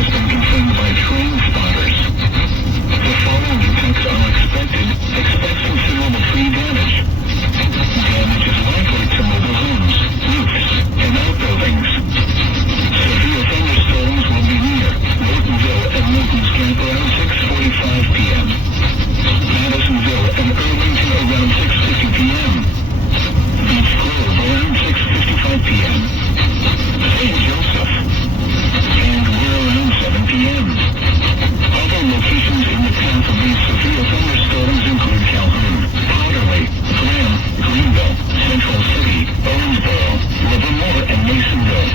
has been confirmed by train spotters. The following impacts are expected. Expect considerable tree damage. Damage is likely to mobile homes, roofs, and outbuildings. Severe thunderstorms will be near Nortonville and Morton's Gap around 6:45 p.m. Madisonville and Irvington around 6:50 p.m. Beach Grove around 6:55 p.m. St. Joseph, and we're around 7 p.m. Other locations in the path of these severe thunderstorms include Calhoun, Powderly, Graham, Greenville, Central City, Owensboro, Livermore, and Masonville.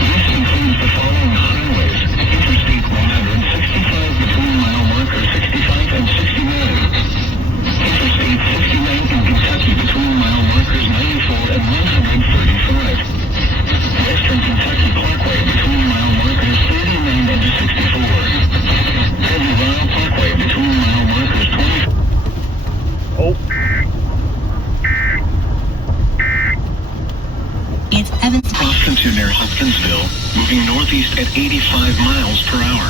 This includes the following highways: Interstate 165 between mile marker 65 and 69. Interstate 69 in Kentucky between mile markers 94 and 135. Western Kentucky Parkway between mile markers 39 and 64. NWR Parkway between mile markers 20. Oh. It's Evans. Cross-country near Hopkinsville, moving northeast at 85 miles per hour.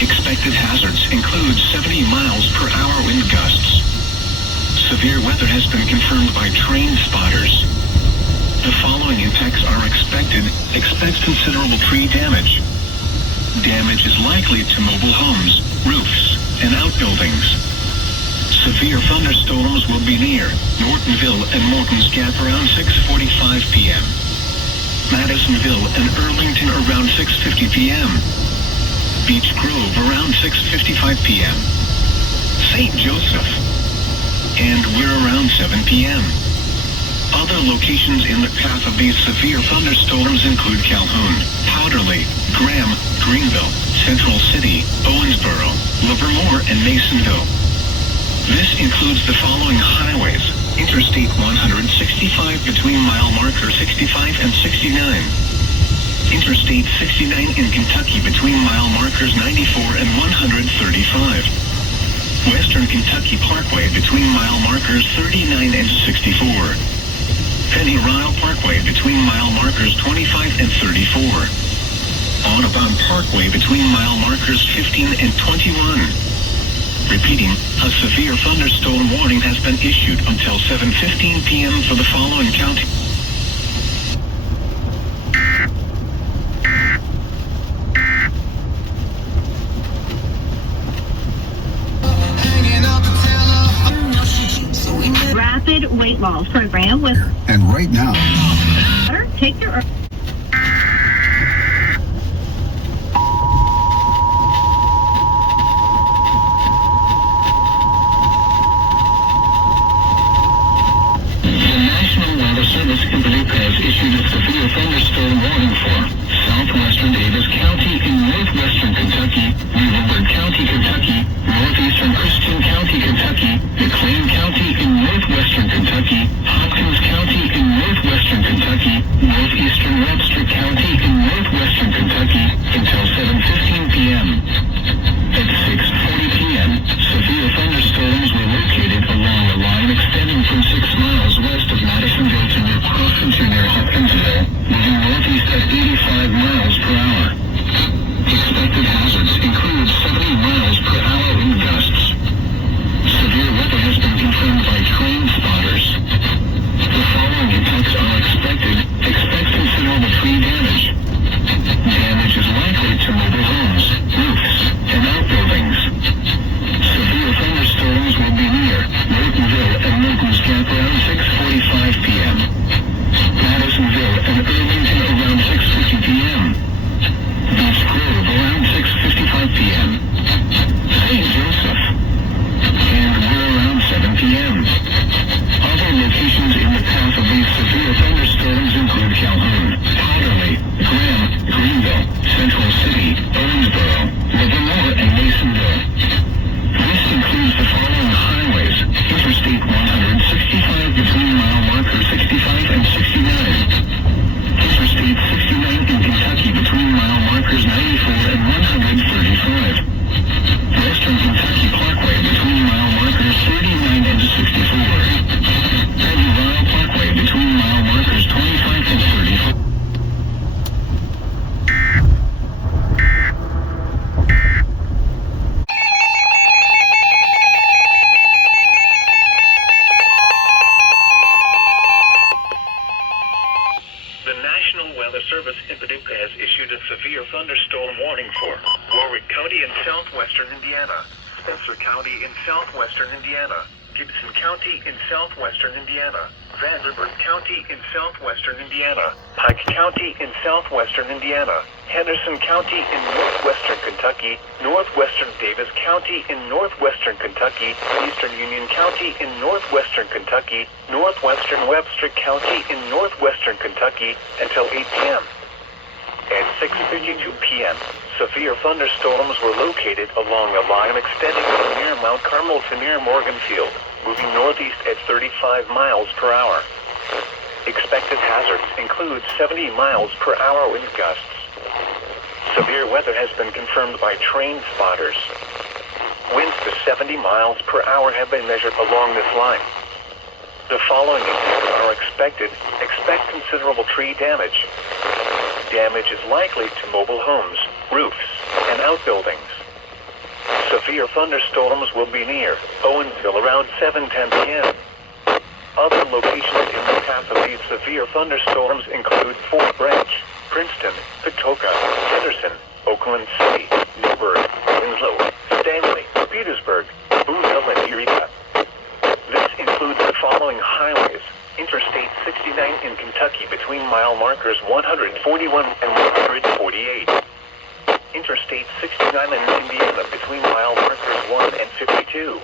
Expected hazards include 70 miles per hour wind gusts. Severe weather has been confirmed by train spotters. The following impacts are expected. Expect considerable tree damage. Damage is likely to mobile homes, roofs, and outbuildings. Severe thunderstorms will be near Nortonville and Morton's Gap around 6:45 p.m. Madisonville and Irvington around 6:50 p.m. Beach Grove around 6:55 p.m. St. Joseph, and we're around 7 p.m. Other locations in the path of these severe thunderstorms include Calhoun, Powderly, Graham, Greenville, Central City, Owensboro, Livermore, and Masonville. This includes the following highways: Interstate 165 between mile marker 65 and 69. Interstate 69 in Kentucky between mile markers 94 and 135. Western Kentucky Parkway between mile markers 39 and 64. Penny Ryle Parkway between mile markers 25 and 34. Audubon Parkway between mile markers 15 and 21. Repeating, a severe thunderstorm warning has been issued until 7:15 p.m. for the following county. Rapid weight loss program with. And right now, take your. Service in Paducah has issued a severe thunderstorm warning for southwestern Davis County in northwestern Kentucky, Newburgh County, Kentucky, northeastern Christian County, Kentucky, McLean County in northwestern Kentucky, Hopkins County in northwestern Kentucky, northeastern Webster County in northwestern Kentucky until 7:15 p.m. At 6:40 p.m., severe thunderstorms were located along a line extending from 6 miles west of Madisonville to near Cross-country near Hopkinsville, moving northeast at 80 severe thunderstorm warning for Warwick County in southwestern Indiana, Spencer County in southwestern Indiana, Gibson County in southwestern Indiana, Vanderbilt County in southwestern Indiana, Pike County in southwestern Indiana, Henderson County in northwestern Kentucky, northwestern Davis County in northwestern Kentucky, eastern Union County in northwestern Kentucky, northwestern Webster County in northwestern Kentucky until 8 p.m. At 6:52 p.m., severe thunderstorms were located along a line extending from near Mount Carmel to near Morganfield, moving northeast at 35 miles per hour. Expected hazards include 70 miles per hour wind gusts. Severe weather has been confirmed by train spotters. Winds to 70 miles per hour have been measured along this line. The following events are expected. Expect considerable tree damage. Damage is likely to mobile homes, roofs, and outbuildings. Severe thunderstorms will be near Owensville around 7:10 p.m. Other locations in the path of these severe thunderstorms include Fort Branch, Princeton, Patoka, Henderson, Oakland City, Newburgh, Winslow, Stanley, Petersburg, Boonville, and Eureka. This includes the following highways: Interstate 69 in Kentucky between mile markers 141 and 148. Interstate 69 in Indiana between mile markers 1 and 52.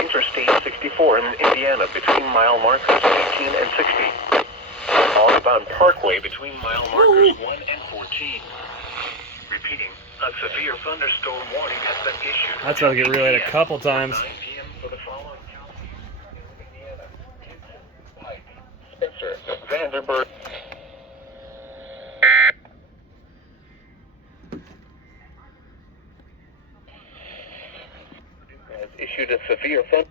Interstate 64 in Indiana between mile markers 18 and 60. Audubon Parkway between mile markers 1 and 14. Repeating, a severe thunderstorm warning has been issued. That's how I get relayed a couple times. 9 p.m. for the following counties in Indiana: Gibson, Pike, Spencer, Vanderbilt. Has issued a severe thunder.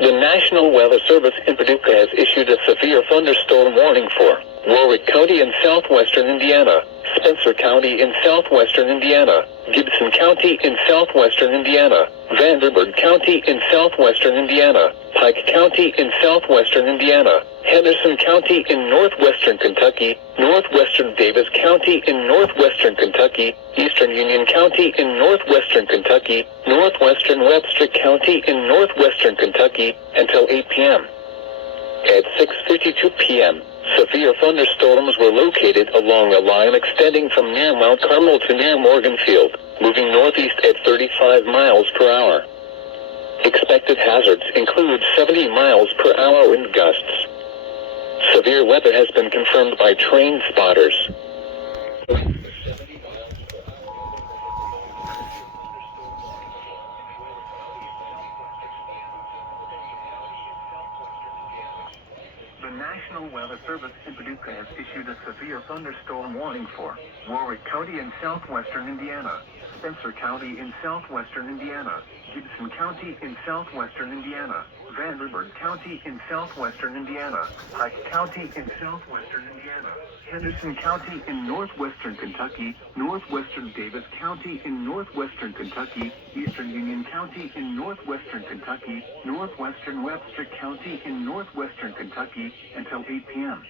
The National Weather Service in Paducah has issued a severe thunderstorm warning for Warwick County in southwestern Indiana, Spencer County in southwestern Indiana, Gibson County in southwestern Indiana, Vanderbilt County in southwestern Indiana, Pike County in southwestern Indiana, Henderson County in northwestern Kentucky, northwestern Davis County in northwestern Kentucky, eastern Union County in northwestern Kentucky, northwestern Webster County in northwestern Kentucky until 8 p.m. At 6:52 p.m., severe thunderstorms were located along a line extending from near Mount Carmel to near Morganfield, moving northeast at 35 miles per hour. Expected hazards include 70 miles per hour wind gusts. Severe weather has been confirmed by train spotters. The National Weather Service in Paducah has issued a severe thunderstorm warning for Warwick County in southwestern Indiana, Spencer County in southwestern Indiana, Gibson County in southwestern Indiana, Vanderbilt County in southwestern Indiana, Pike County in southwestern Indiana, Henderson County in northwestern Kentucky, northwestern Davis County in northwestern Kentucky, eastern Union County in northwestern Kentucky, northwestern Webster County in northwestern Kentucky until 8 p.m.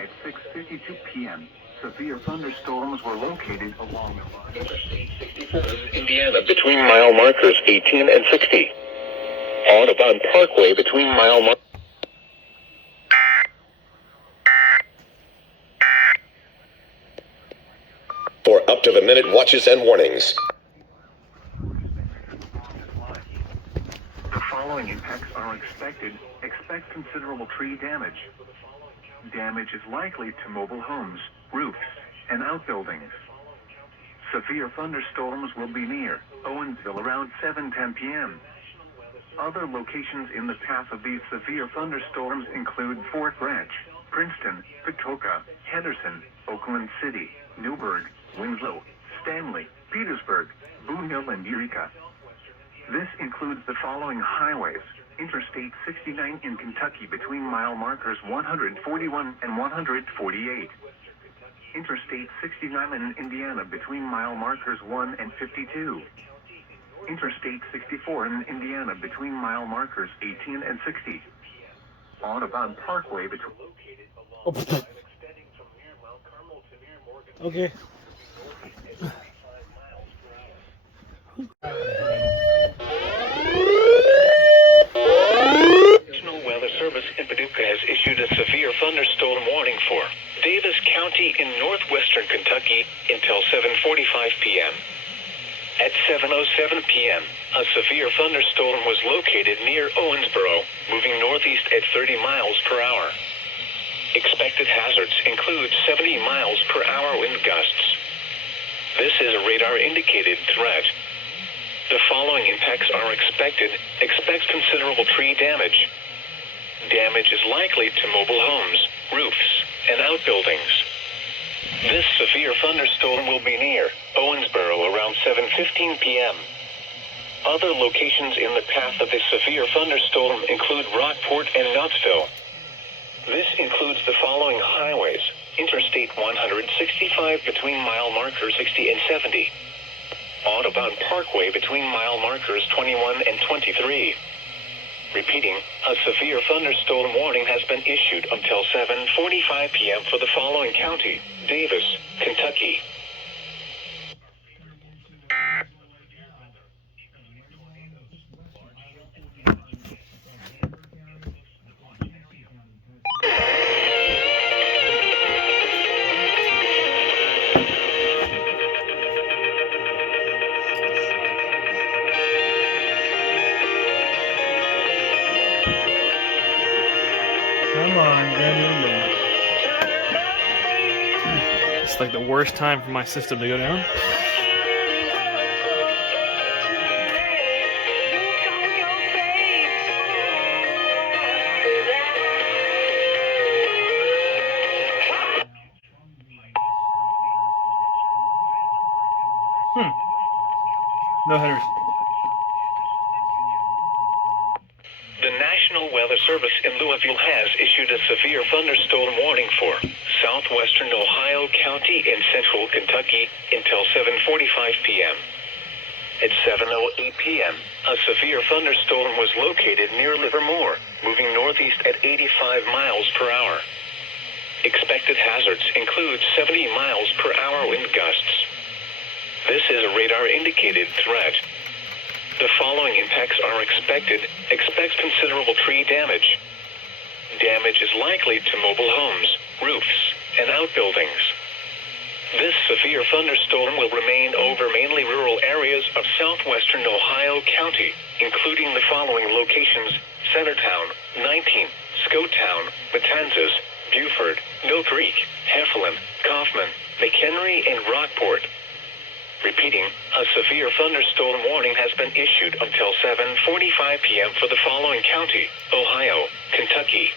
At 6:52 p.m., severe thunderstorms were located along Interstate 64 in Indiana between mile markers 18 and 60. Audubon Parkway between mile markers. For up-to-the-minute watches and warnings. The following impacts are expected. Expect considerable tree damage. Damage is likely to mobile homes, roofs, and outbuildings. Severe thunderstorms will be near Owensville around 7:10 p.m. Other locations in the path of these severe thunderstorms include Fort Branch, Princeton, Patoka, Henderson, Oakland City, Newburgh, Winslow, Stanley, Petersburg, Boonville, and Eureka. This includes the following highways. Interstate 69 in Kentucky between mile markers 141 and 148. Interstate 69 in Indiana between mile markers 1 and 52. Interstate 64 in Indiana between mile markers 18 and 60. Audubon Parkway between... Okay. National Weather Service in Paducah has issued a severe thunderstorm warning for Davis County in northwestern Kentucky until 7:45 p.m. At 7:07 p.m., a severe thunderstorm was located near Owensboro, moving northeast at 30 miles per hour. Expected hazards include 70 miles per hour wind gusts. This is a radar-indicated threat. The following impacts are expected. Expect considerable tree damage. Damage is likely to mobile homes, roofs, and outbuildings. This severe thunderstorm will be near Owensboro around 7:15 p.m. Other locations in the path of this severe thunderstorm include Rockport and Knoxville. This includes the following highways. Interstate 165 between mile markers 60 and 70. Audubon Parkway between mile markers 21 and 23. Repeating, a severe thunderstorm warning has been issued until 7:45 p.m. for the following county: Davis, Kentucky. Come on, Grandma. It's like the worst time for my system to go down. No headers. The National Weather Service in Louisville has issued a severe thunderstorm warning for southwestern Ohio County and central Kentucky until 7:45 p.m. At 7:08 p.m., a severe thunderstorm was located near Livermore, moving northeast at 85 miles per hour. Expected hazards include 70 miles per hour wind gusts. This is a radar-indicated threat. The following impacts are expected. Expect considerable tree damage. Damage is likely to mobile homes, roofs, and outbuildings. This severe thunderstorm will remain over mainly rural areas of southwestern Ohio County, including the following locations: Centertown, 19, Scotown, Matanzas, Buford, Mill Creek, Heflin, Kaufman, McHenry, and Rockport. Repeating, a severe thunderstorm warning has been issued until 7:45 p.m. for the following county: Ohio, Kentucky.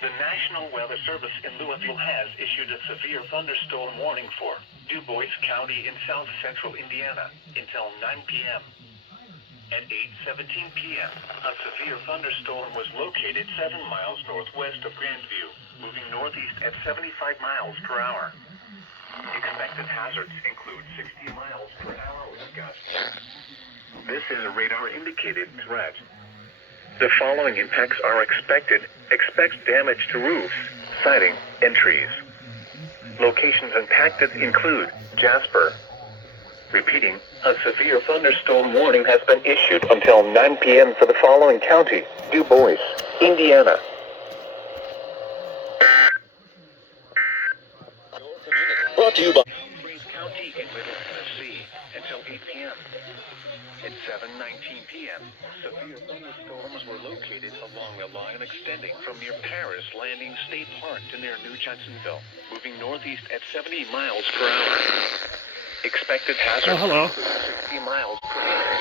The National Weather Service in Louisville has issued a severe thunderstorm warning for Du Bois County in south central Indiana until 9 p.m. At 8:17 p.m., a severe thunderstorm was located 7 miles northwest of Grandview, moving northeast at 75 miles per hour. Expected hazards include 60 miles per hour wind gusts. This is a radar-indicated threat. The following impacts are expected. Expect damage to roofs, siding, and trees. Locations impacted include Jasper. Repeating, a severe thunderstorm warning has been issued until 9 p.m. for the following county: Du Bois, Indiana. Brought to you by Green County in Middle Tennessee until 8 p.m. At 7:19 p.m., severe thunderstorms were located along a line extending from near Paris Landing State Park to near New Johnsonville, moving northeast at 70 miles per hour. Expected hazard. Oh, hello. 60 miles per hour.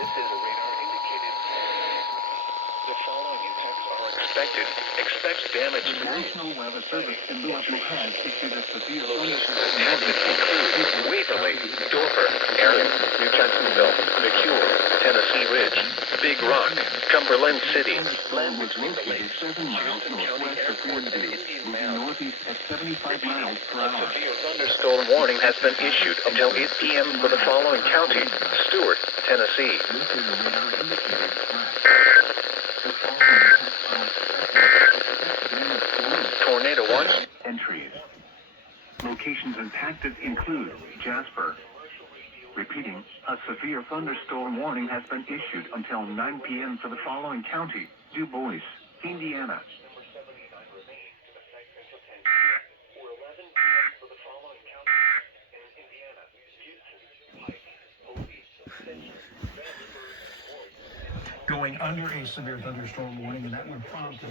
This is a radar indicated. The following impacts are expected. Expect damage The to roof. National Weather Service in Louisville has issued a severe Locations thunderstorm impacted include Waverly, Dover, Erin, New Jacksonville, McCure, Tennessee Ridge, Big Rock, Cumberland City, Storm was located 7 miles northwest of Greenview, moving northeast at 75 miles per A hour. severe thunderstorm warning has been issued until 8 p.m. for the following county: Stewart, Tennessee. This is a radar indicated threat. The following impacts are expected. Damage to roofs. Tornado watch. Entries. Locations impacted include Jasper. Repeating, a severe thunderstorm warning has been issued until 9 p.m. for the following county: Du Bois, Indiana. Going under a severe thunderstorm warning, and that would prompt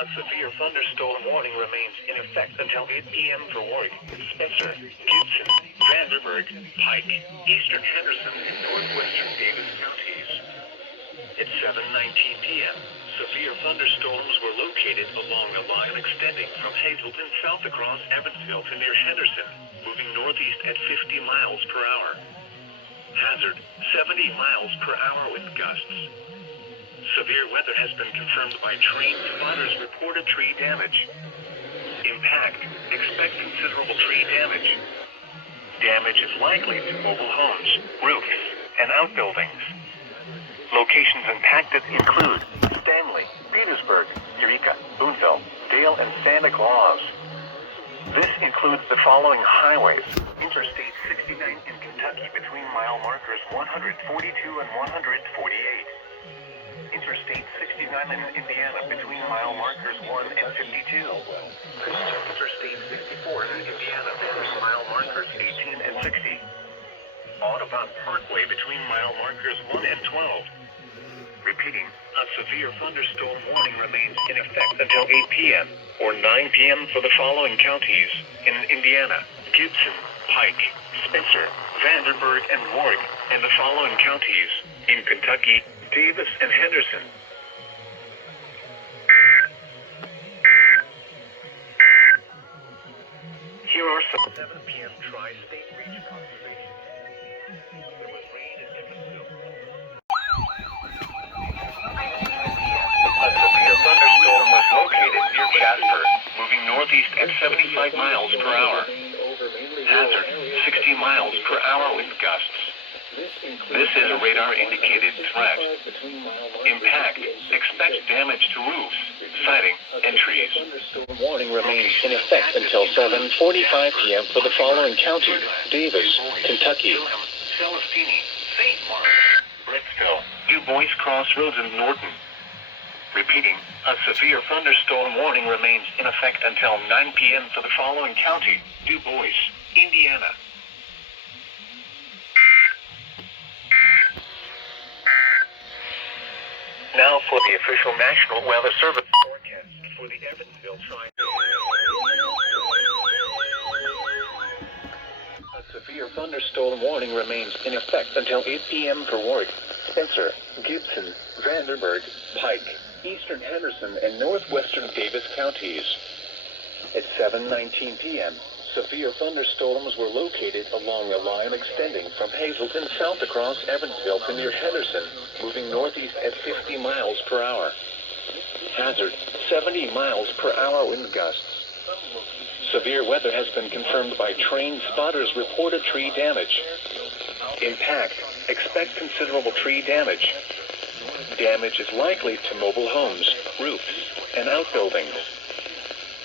A severe thunderstorm warning remains in effect until 8 p.m. for Warwick, Spencer, Gibson, Vanderburgh, Pike, Eastern Henderson, and northwestern Davis counties. At 7:19 p.m., severe thunderstorms were located along a line extending from Hazleton south across Evansville to near Henderson, moving northeast at 50 miles per hour. Hazard, 70 miles per hour wind gusts. Severe weather has been confirmed by train spotters reported tree damage. Impact, expect considerable tree damage. Damage is likely to mobile homes, roofs, and outbuildings. Locations impacted include Stanley, Petersburg, Eureka, Boonville, Dale, and Santa Claus. This includes the following highways: Interstate 69 in Kentucky between mile markers 142 and 148. Interstate 69 in Indiana between mile markers 1 and 52. Interstate 64 in Indiana between mile markers 18 and 60. Audubon Parkway between mile markers 1 and 12. Repeating, a severe thunderstorm warning remains in effect until 8 p.m. or 9 p.m. for the following counties: in Indiana, Gibson, Pike, Spencer, Vanderburgh, and Warwick, and the following counties: in Kentucky, Davis and Henderson. Here are some 7 p.m. tri-state region observations. There was rain in Evansville. A severe thunderstorm was located near Jasper, moving northeast at 75 miles per hour. Hazard, 60 miles per hour wind gusts. This is a radar indicated threat. Impact, expect damage to roofs, siding, and trees. Thunderstorm warning remains in effect until 7:45 p.m. for the following counties: Davis, Kentucky, Celestine, St. Mark, Bricksville, Du Bois Crossroads, and Norton. Repeating, a severe thunderstorm warning remains in effect until 9 p.m. for the following county: Du Bois, Indiana. Now for the official National Weather Service forecast for the Evansville Triangle. A severe thunderstorm warning remains in effect until 8 p.m. for Warwick, Spencer, Gibson, Vanderburgh, Pike, Eastern Henderson, and northwestern Davis counties. At 7:19 p.m., severe thunderstorms were located along a line extending from Hazleton south across Evansville to near Henderson, moving northeast at 50 miles per hour. Hazard, 70 miles per hour wind gusts. Severe weather has been confirmed by train spotters reported tree damage. Impact, expect considerable tree damage. Damage is likely to mobile homes, roofs, and outbuildings.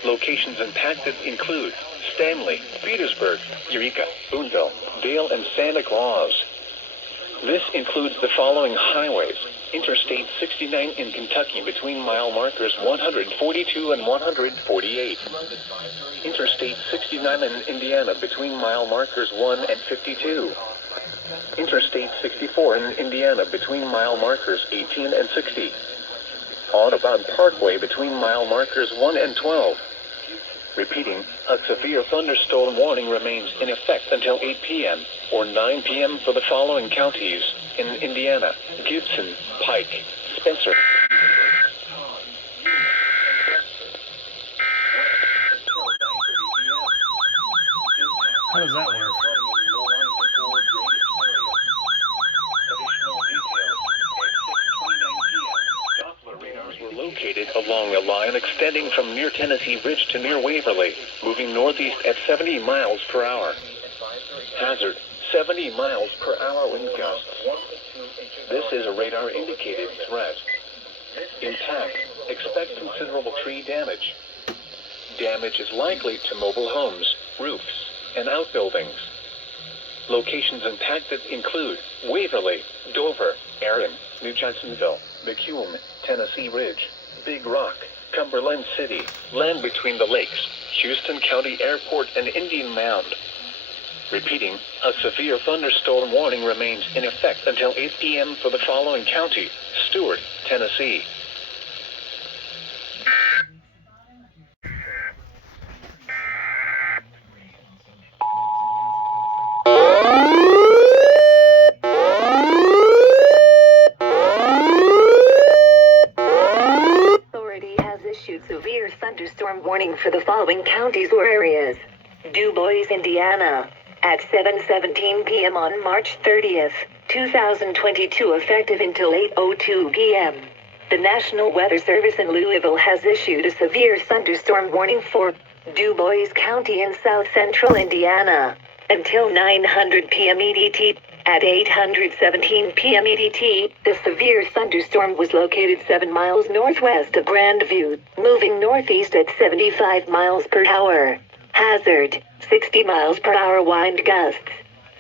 Locations impacted include Stanley, Petersburg, Eureka, Boonville, Dale, and Santa Claus. This includes the following highways: Interstate 69 in Kentucky between mile markers 142 and 148. Interstate 69 in Indiana between mile markers 1 and 52. Interstate 64 in Indiana between mile markers 18 and 60. Audubon Parkway between mile markers 1 and 12. Repeating, a severe thunderstorm warning remains in effect until 8 p.m. or 9 p.m. for the following counties in Indiana: Gibson, Pike, Spencer. How does that work? Located along a line extending from near Tennessee Ridge to near Waverly, moving northeast at 70 miles per hour. Hazard, 70 miles per hour wind gusts. This is a radar-indicated threat. Impact, expect considerable tree damage. Damage is likely to mobile homes, roofs, and outbuildings. Locations impacted include Waverly, Dover, Erin, New Johnsonville, McComb, Tennessee Ridge, Big Rock, Cumberland City, land between the lakes, Houston County Airport, and Indian Mound. Repeating, a severe thunderstorm warning remains in effect until 8 p.m. for the following county: Stewart, Tennessee. Severe thunderstorm warning for the following counties or areas: Du Bois, Indiana, at 7:17 p.m. on March 30th, 2022, effective until 8:02 p.m. The National Weather Service in Louisville has issued a severe thunderstorm warning for Du Bois County in south central Indiana until 9:00 p.m. EDT. At 8:17 p.m. EDT, the severe thunderstorm was located 7 miles northwest of Grandview, moving northeast at 75 miles per hour. Hazard, 60 miles per hour wind gusts.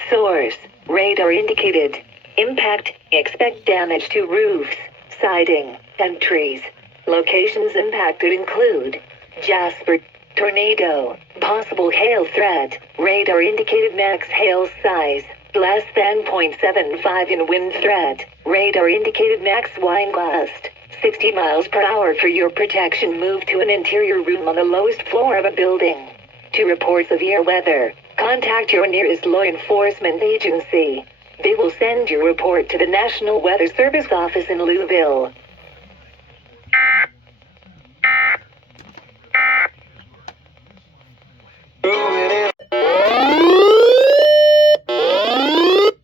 Source, radar indicated. Impact, expect damage to roofs, siding, and trees. Locations impacted include Jasper, tornado, possible hail threat, radar indicated max hail size, less than 0.75 in wind threat, radar indicated max wind gust, 60 miles per hour. For your protection, move to an interior room on the lowest floor of a building. To report severe weather, contact your nearest law enforcement agency. They will send your report to the National Weather Service office in Louisville.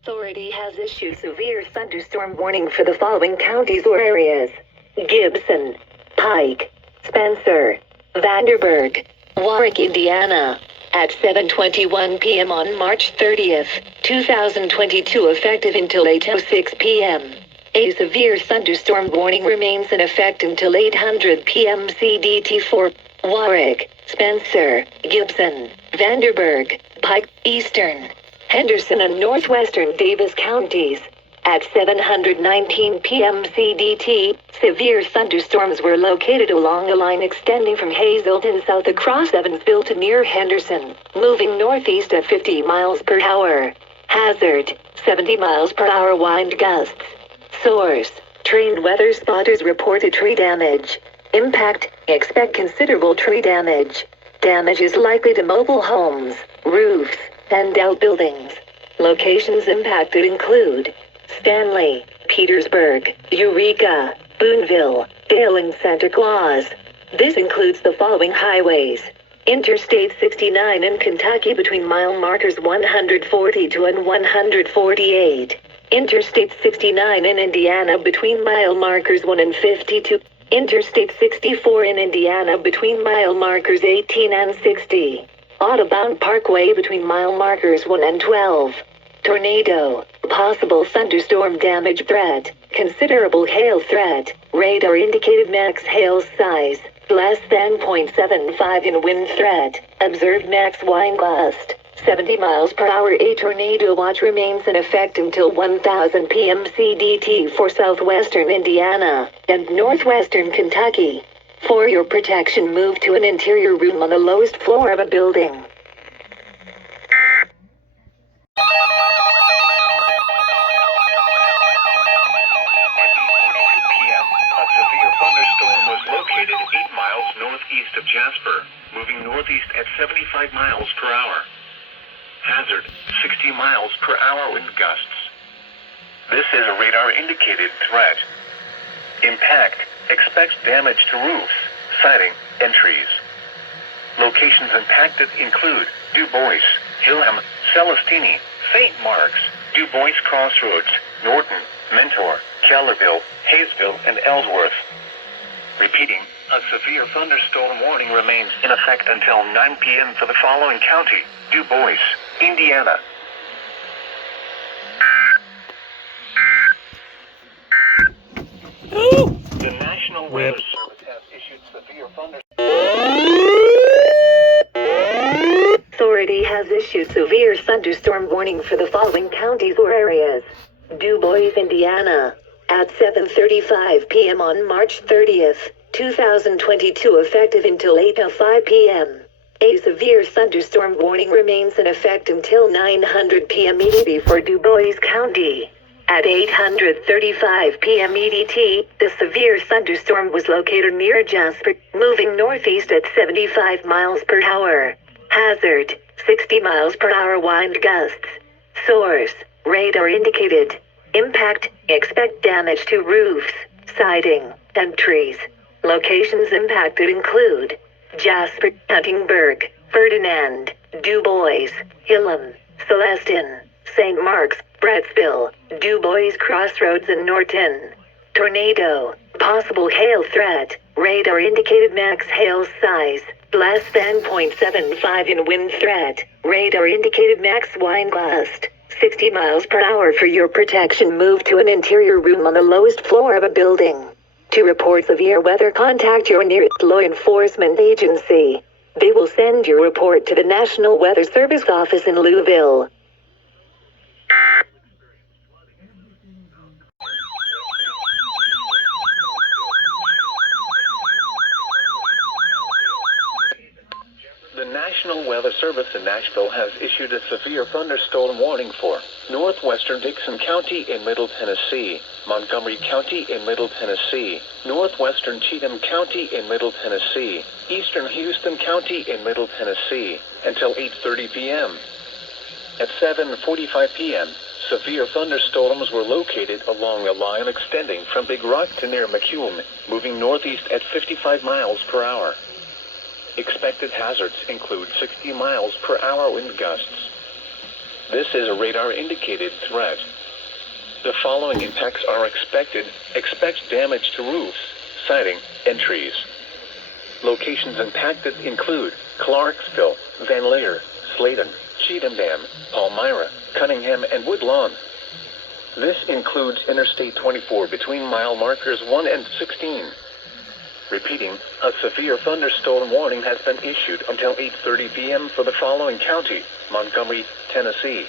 Authority has issued severe thunderstorm warning for the following counties or areas: Gibson, Pike, Spencer, Vanderburgh, Warwick, Indiana, at 7:21 p.m. on March 30th, 2022, effective until 8:06 p.m. A severe thunderstorm warning remains in effect until 8:00 p.m. CDT for Warwick, Spencer, Gibson, Vanderburgh, Pike, Eastern, Henderson, and Northwestern Davis counties. At 7:19 p.m. CDT, severe thunderstorms were located along a line extending from Hazleton south across Evansville to near Henderson, moving northeast at 50 miles per hour. Hazard, 70 miles per hour wind gusts. Source, trained weather spotters reported tree damage. Impact, expect considerable tree damage. Damage is likely to mobile homes, roofs, and outbuildings. Locations impacted include Stanley, Petersburg, Eureka, Boonville, Dale, and Santa Claus. This includes the following highways: Interstate 69 in Kentucky between mile markers 142 and 148. Interstate 69 in Indiana between mile markers 1 and 52. Interstate 64 in Indiana between mile markers 18 and 60. Audubon Parkway between mile markers 1 and 12. Tornado, possible thunderstorm damage threat, considerable hail threat, radar indicated max hail size, less than 0.75 in wind threat, observed max wind gust, 70 miles per hour. A tornado watch remains in effect until 1000 p.m. CDT for southwestern Indiana and northwestern Kentucky. For your protection, move to an interior room on the lowest floor of a building. A severe thunderstorm was located 8 miles northeast of Jasper, moving northeast at 75 miles per hour. Hazard, 60 miles per hour wind gusts. This is a radar-indicated threat. Impact, expect damage to roofs, siding, and trees. Locations impacted include Du Bois, Hilham, Celestini, St. Mark's, Du Bois Crossroads, Norton, Mentor, Kellerville, Hayesville, and Ellsworth. Repeating, a severe thunderstorm warning remains in effect until 9 p.m. for the following county: Du Bois, Indiana. The National Rip. Weather Service has issued severe thunderstorm. Authority has issued severe thunderstorm warning for the following counties or areas. Du Bois, Indiana. At 7:35 p.m. on March 30th, 2022, effective until 8:05 p.m. A severe thunderstorm warning remains in effect until 9:00 p.m. EDT for Du Bois County. At 8:35 p.m. EDT, the severe thunderstorm was located near Jasper, moving northeast at 75 miles per hour. Hazard, 60 miles per hour wind gusts. Source, radar indicated. Impact, expect damage to roofs, siding, and trees. Locations impacted include Jasper, Huntingburg, Ferdinand, Du Bois, Hillam, Celestin, St. Mark's, Brattsville, Du Bois Crossroads, and Norton. Tornado, possible hail threat, radar indicated max hail size, less than 0.75 in wind threat, radar indicated max wind gust, 60 miles per hour. For your protection, move to an interior room on the lowest floor of a building. To report severe weather, contact your nearest law enforcement agency. They will send your report to the National Weather Service office in Louisville. The National Weather Service in Nashville has issued a severe thunderstorm warning for northwestern Dixon County in Middle Tennessee, Montgomery County in Middle Tennessee, northwestern Cheatham County in Middle Tennessee, eastern Houston County in Middle Tennessee, until 8:30 p.m. At 7:45 p.m., severe thunderstorms were located along a line extending from Big Rock to near McComb, moving northeast at 55 miles per hour. Expected hazards include 60 miles per hour wind gusts. This is a radar-indicated threat. The following impacts are expected. Expect damage to roofs, siding, and trees. Locations impacted include Clarksville, Van Leer, Sladen, Cheatham Dam, Palmyra, Cunningham, and Woodlawn. This includes Interstate 24 between mile markers 1 and 16. Repeating, a severe thunderstorm warning has been issued until 8:30 p.m. for the following county: Montgomery, Tennessee.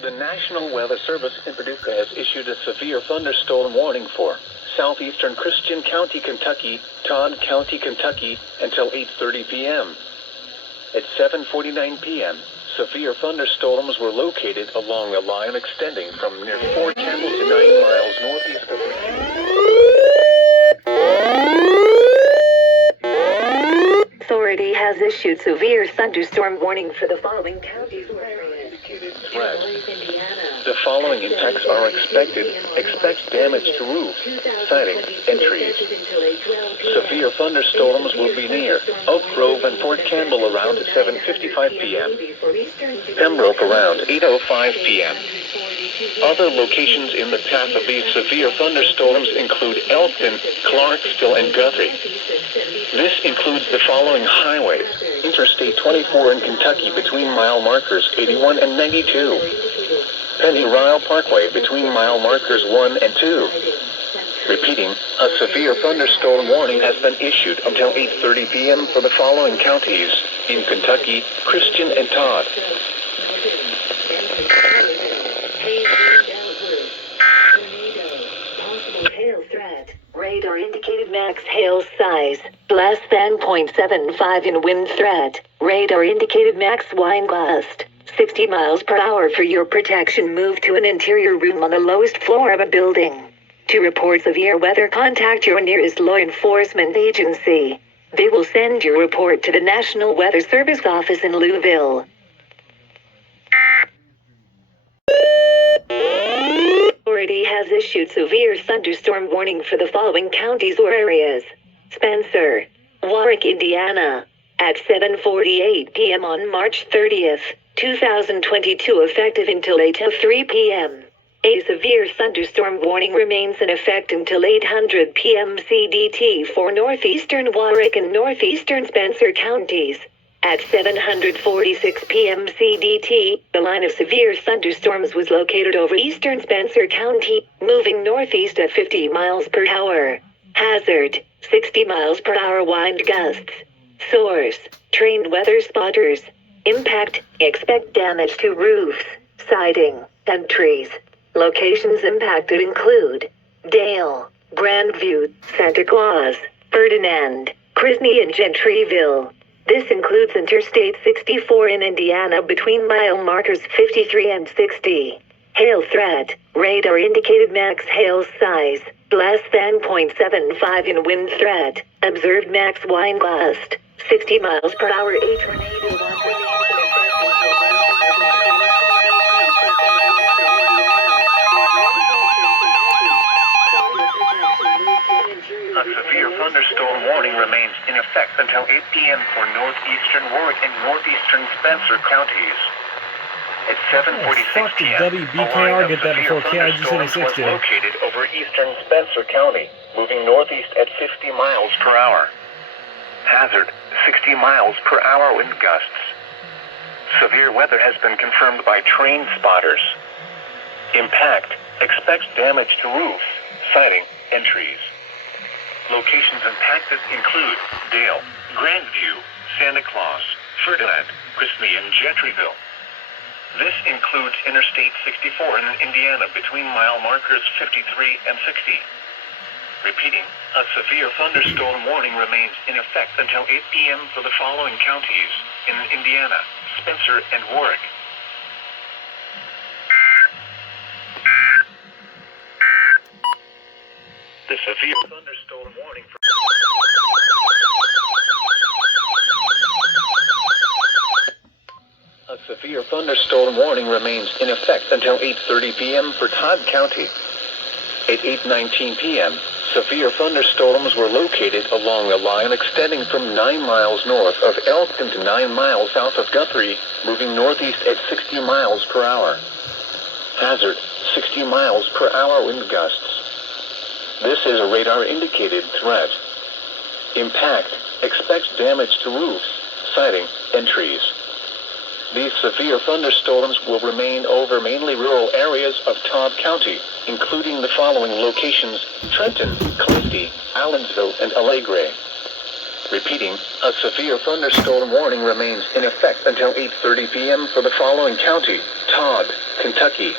The National Weather Service in Paducah has issued a severe thunderstorm warning for southeastern Christian County, Kentucky, Todd County, Kentucky, until 8:30 p.m. At 7:49 p.m., severe thunderstorms were located along a line extending from near Fort Campbell to 9 miles northeast of Authority has issued severe thunderstorm warning for the following counties or areas. threat. The following impacts are expected. Expect damage to roofs, siding, and trees. Severe thunderstorms will be near Oak Grove and Fort Campbell around 7:55 p.m. Pembroke around 8:05 p.m. Other locations in the path of these severe thunderstorms include Elkton, Clarksville, and Guthrie. This includes the following highways: Interstate 24 in Kentucky between mile markers 81 and 92. Penny Ryle Parkway between mile markers 1 and 2. Repeating, a severe thunderstorm warning has been issued until 8:30 p.m. for the following counties in Kentucky, Christian, and Todd. Hail threat. Radar indicated max hail size, less than 0.75 in wind threat. Radar indicated max wind gust, 60 miles per hour. For your protection, move to an interior room on the lowest floor of a building. To report severe weather, contact your nearest law enforcement agency. They will send your report to the National Weather Service office in Louisville. Authority has issued severe thunderstorm warning for the following counties or areas: Spencer, Warwick, Indiana, at 7:48 p.m. on March 30th, 2022, effective until 8:03 p.m. A severe thunderstorm warning remains in effect until 8:00 p.m. CDT for northeastern Warwick and northeastern Spencer counties. At 7:46 p.m. CDT, the line of severe thunderstorms was located over eastern Spencer County, moving northeast at 50 miles per hour. Hazard, 60 miles per hour wind gusts. Source, trained weather spotters. Impact, expect damage to roofs, siding, and trees. Locations impacted include Dale, Grandview, Santa Claus, Ferdinand, Crisney, and Gentryville. This includes Interstate 64 in Indiana between mile markers 53 and 60. Hail threat. Radar indicated max hail size, less than 0.75 in wind threat. Observed max wind gust, 60 miles per hour. A tornado watch remains in effect until A severe thunderstorm warning remains in effect until 8 p.m. for northeastern Warwick and northeastern Spencer counties. At 7:46 p.m., WBKR get that before KIG thunderstorms 76 was did. located over eastern Spencer County, moving northeast at 50 miles per hour. Hazard, 60 miles per hour wind gusts. Severe weather has been confirmed by trained spotters. Impact, expect damage to roofs, siding, and trees. Locations impacted include Dale, Grandview, Santa Claus, Ferdinand, Crisney, and Gentryville. This includes Interstate 64 in Indiana between mile markers 53 and 60. Repeating, a severe thunderstorm warning remains in effect until 8 p.m. for the following counties in Indiana, Spencer, and Warwick. The severe thunderstorm warning for A severe thunderstorm warning remains in effect until 8:30 p.m. for Todd County. At 8:19 p.m., severe thunderstorms were located along a line extending from 9 miles north of Elkton to 9 miles south of Guthrie, moving northeast at 60 miles per hour. Hazard, 60 miles per hour wind gusts. This is a radar-indicated threat. Impact, expect damage to roofs, siding, and trees. These severe thunderstorms will remain over mainly rural areas of Todd County, including the following locations: Trenton, Clifty, Allensville, and Allegre. Repeating, a severe thunderstorm warning remains in effect until 8:30 p.m. for the following county: Todd, Kentucky,